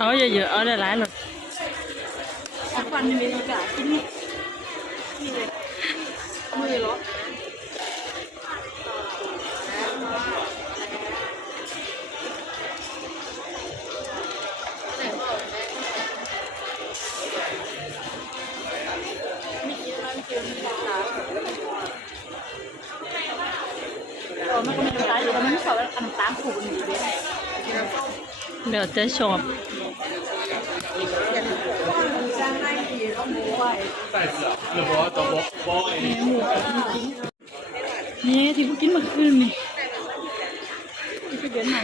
เอาเยอะๆ เอาหลายๆหลดสักวันมีโอกาสที่นี่นี่เลยมือเหรอเเดี๋ยวจะชอบนี่ที่กูกกินเมื่อคืนนี่ที่เดือนไหน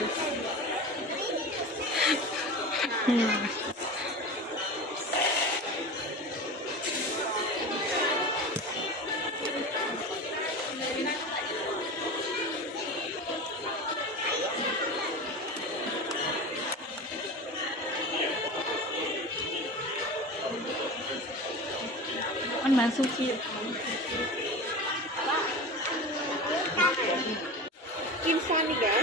มันเหมือนซูชิกินฟันอีกเหรอ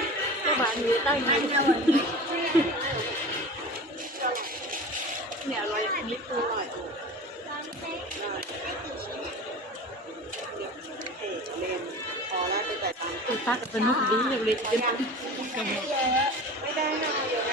ก็บานอยู่ใต้นี้เนี่ยอร่อยนิดตัวอร่อยพอแล้วไปจ่ายตังค์คือพักสนุกดีอยากเลยจะเป็นไม่ได้นะ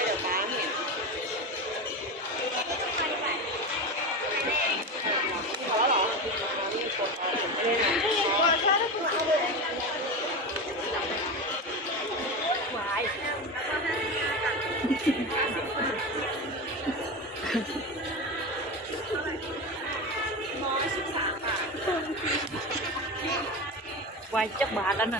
วายจักบาทแล้วน่ะ